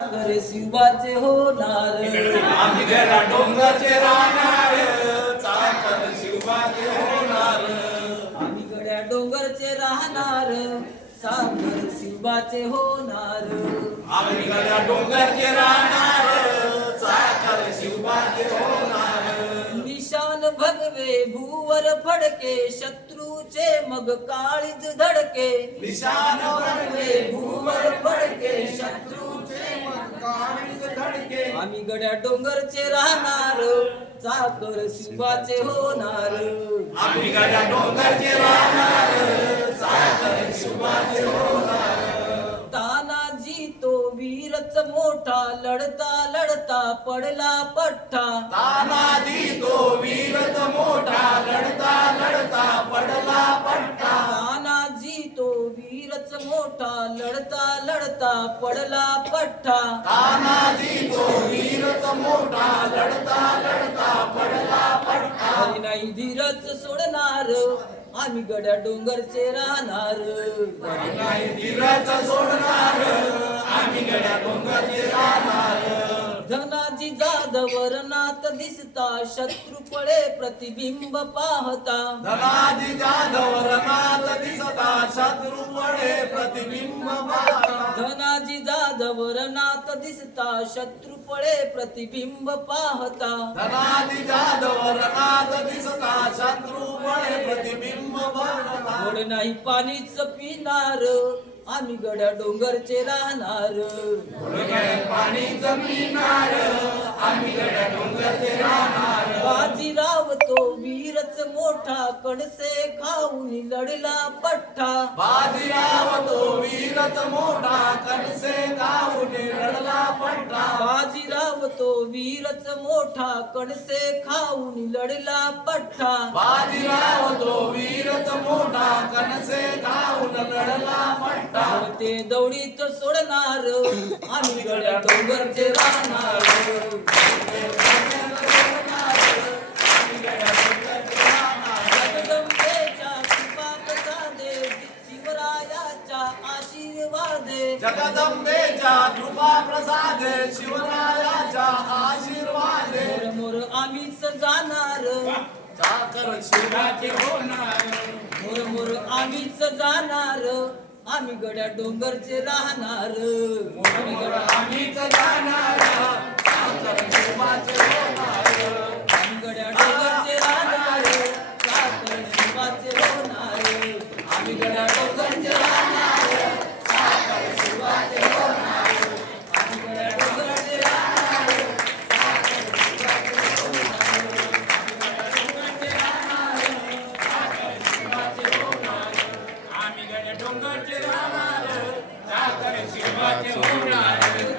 करे शिवाचे होणार आम्ही गडा डोंगराचे राहणार चाकर शिवाचे होणार आम्ही गड्या डोंगरचे राहणार सागर शिवाचे होणार आम्ही गडा डोंगराचे राहणार चाकर शिवाचे होणार निशान भगवे भूवर फडके शत्रूचे मग काळीज धडके निशान भरले भूवर फडके शत्रूचे काळीज धडके आम्ही गड्या डोंगरचे राहणार चाकर शिवाचे होणार आम्ही गडा डोंगराचे राहणार चाकर शिवाचे होणार तानाजी तो वीरच मोठा लढता लढता पडला पठ्ठा तानाजी तो वीरच मोठा लढता लढता पडला पट्टा तानाजी तो वीरच मोठा लढता लढता पडला पठ्ठा तानाजी तो वीरच मोठा लढता लढता पडला पट्टा हरी नाही धीरच सोडणार आम्ही गड्या डोंगरचे राहणार नाही धीरच सोडणार आम्ही गड्या डोंगराचे राहणार धनाजी जाधवर नात दिसता शत्रू पळे प्रतिबिंब पाहता धनाजी जाधव रणात दिसता शत्रू पडे प्रतिबिंब पाहता धनाजी जाधवर नात दिसता शत्रू पळे प्रतिबिंब पाहता धनाजी जाधव रणात दिसता शत्रू पडे प्रतिबिंब पाहता गोड नाही पाणीच पिणार आम्ही गड्या डोंगरचे राहणार पाणी जमिनार आम्ही गड्या डोंगराचे राहणार बाजीराव तो वीरच मोठा कणसे खाऊन लढला पठ्ठा बाजीराव तो वीरच मोठा कणसे गाऊन रडला पट्टा बाजीराव तो वीरच मोठा कणसे खाऊन लढला पठ्ठा बाजीराव तो वीरच मोठा कणसे गाऊन लढला पट्टा ते दौडीत सोडणार आम्ही गड्या डोंगरचे राहणार जगदंबेच्या कृपा प्रसादे शिवरायाच्या आशीर्वादे जगदंबेच्या कृपा प्रसादे शिवरायाच्या आशीर्वादे मोर मोर आम्हीच जाणार चाकर शिवाचे होणार मोर मोर आम्हीच जाणार आम्ही गड्या डोंगरचे राहणार आम्ही गड्या आम्हीच जाणार चाकर शिवाचे होणार आम्ही गड्या डोंगरचे राहणार साकर शिवाचे होणार आम्ही गड्या डोंगरचे राहणार चाकर शिवाचे होणार आम्ही गड्या डोंगरचे राहणार साकर शिवाचे होणार आम्ही गड्या डोंगरचे राहणार चाकर शिवाचे होणार